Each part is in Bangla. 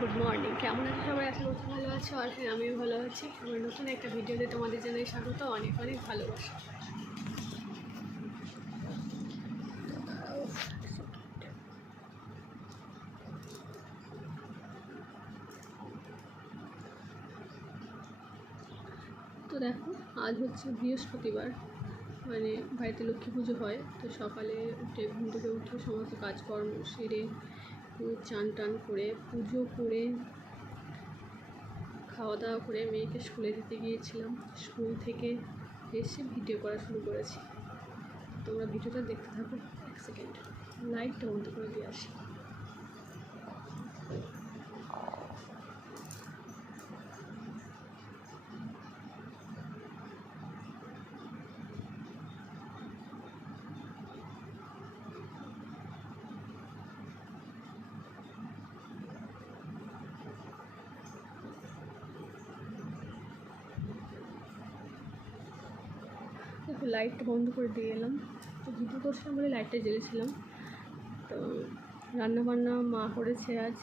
Good morning. কেমন আছে সবাই? আশা করছি ভালো আছো। আর হ্যাঁ আমিও ভালো আছি। আমার নতুন একটা ভিডিওতে তোমাদের জানাই স্বাগত। অনেক অনেক ভালোবাসা। তো দেখো, আজ হচ্ছে বৃহস্পতিবার। মানে বাড়িতে লক্ষ্মী পুজো হয়, তো সকালে উঠে ঘুম থেকে উঠে সমস্ত কাজকর্ম সেরে চান টান করে, পুজো করে খাওয়া দাওয়া করে মেয়েকে স্কুলে দিতে গিয়েছিলাম। স্কুল থেকে এসে ভিডিও করা শুরু করেছি। তোমরা ভিডিওটা দেখতে থাকো এক সেকেন্ড। লাইটটা বন্ধ করে দিয়ে আসি। লাইটটা বন্ধ করে দিয়ে এলাম। তো ভিডিও করছিলাম বলে লাইটটা জ্বেলেছিলাম তো রান্নাবান্না মা করেছে আজ।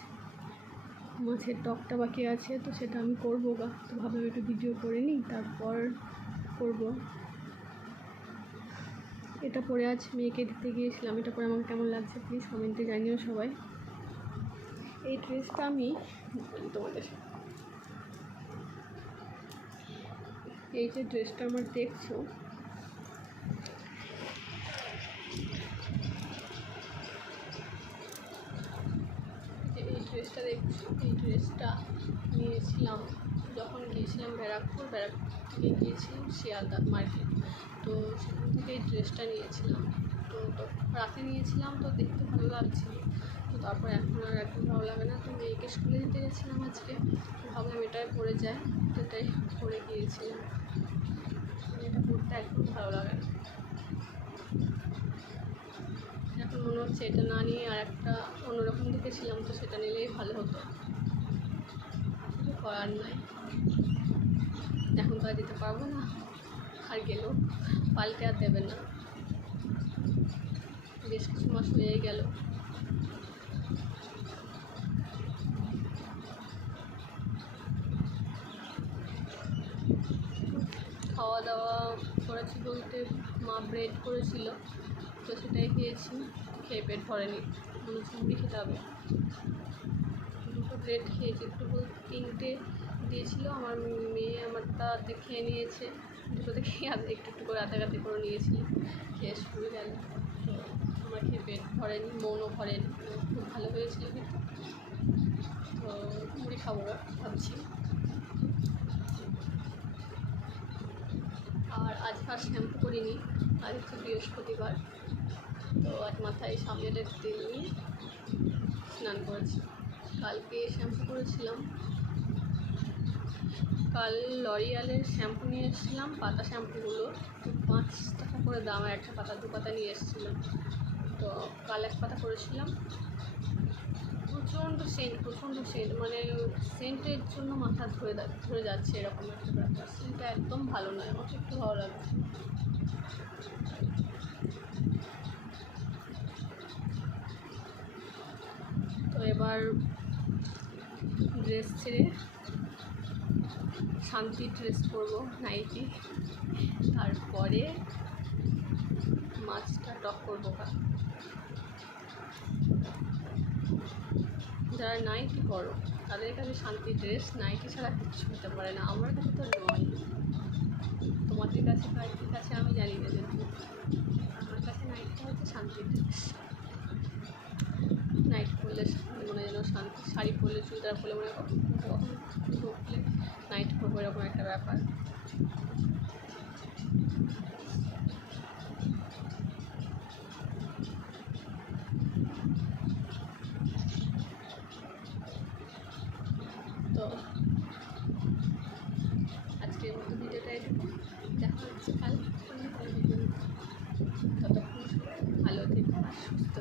মাছের টকটা বাকি আছে, তো সেটা আমি করব গা। তো ভাবলাম একটু ভিডিও করে নিই, তারপর করব। এটা পরে আজ মেয়েকে দিতে গিয়েছিলাম। এটা পরে আমাকে কেমন লাগছে প্লিজ কমেন্টে জানিও সবাই। এই ড্রেসটা আমি তোমাদের। এই যে ড্রেসটা আমার দেখছ যে এই ড্রেসটা দেখছি এই ড্রেসটা নিয়েছিলাম, যখন গিয়েছিলাম ব্যারাকপুর ব্যারাকপুর থেকে গিয়েছিলাম শিয়ালদা মার্কেট। তো সেখান থেকে এই ড্রেসটা নিয়েছিলাম। তো রাতে নিয়েছিলাম, তো দেখতে ভালো লাগছিল। তো তারপর এখন আর একদম ভালো লাগে না। তো মেয়েকে স্কুলে দিতে গেছিলাম আজকে। ভাবলাম এটাই পরে যায় তো এটাই পরে গিয়েছিলাম। এটা পরতে একদম ভালো লাগে না। এখন মনে হচ্ছে এটা না নিয়ে আর একটা অন্যরকম দেখেছিলাম তো সেটা নিলেই ভালো হতো। করার নাই এখন তো আর দিতে পারব না। আর গেলেও পাল্টে আর দেবে না। বেশ কিছু মাস হয়ে গেল। খাওয়া দাওয়া করেছি বলতে মা ব্রেড করেছিল, তো সেটাই খেয়েছি। খেয়ে পেট ভরেনি। মনে হচ্ছে খেতে হবে। দুটো ব্রেড খেয়েছি। দুটো তিনটে দিয়েছিল। আমার মেয়ে আমারটা অর্ধেক খেয়ে নিয়েছে। দুটোতে খেয়ে একটু একটু করে আধা গাতে করে নিয়েছি। খেয়ে শুরু গেল। তো আমার খেয়ে পেট ভরেনি, মনও ভরেনি। খুব ভালো হয়েছিল কিন্তু তো মুড়ি খাব ভাবছি। আর আজ আর শ্যাম্পু করিনি। আজ হচ্ছে বৃহস্পতিবার। তো আজ মাথায় সামনেটা তেল নিয়ে স্নান করেছি। কালকে শ্যাম্পু করেছিলাম। কাল লরিয়ালের শ্যাম্পু নিয়ে এসেছিলাম, পাতা শ্যাম্পুগুলো। পাঁচ টাকা করে দাম, আর একটা পাতা, দু পাতা নিয়ে এসেছিলাম তো কাল এক পাতা করেছিলাম। প্রচণ্ড সেন্ট প্রচণ্ড সেন্ট মানে সেন্টের জন্য মাথা ধরে ধরে যাচ্ছে এরকম একটা ব্যাপার। সেন্টটা একদম ভালো নয়, আমার একটু ভালো লাগছে তো এবার ড্রেস ছেড়ে শান্তি ড্রেস পরবো নাইটি তারপরে মাছটা টক করব যারা নাইটি করো তাদের কাছে শান্তি ড্রেস নাইটি ছাড়া কিচ্ছু হতে পারে না। আমার কাছে তো নয়। তোমাদের কাছে কাছে আমি জানি না, কিন্তু আমার কাছে নাইটিটা হচ্ছে শান্তি ড্রেস পরলে চুড়িদার পরলে মনে ঢুকলে নাইট করব এরকম একটা ব্যাপার। তো আজকের মতো ভিডিওটা এটুকু দেখা হচ্ছে কাল। ততক্ষণ ভালো থেকে, সুস্থ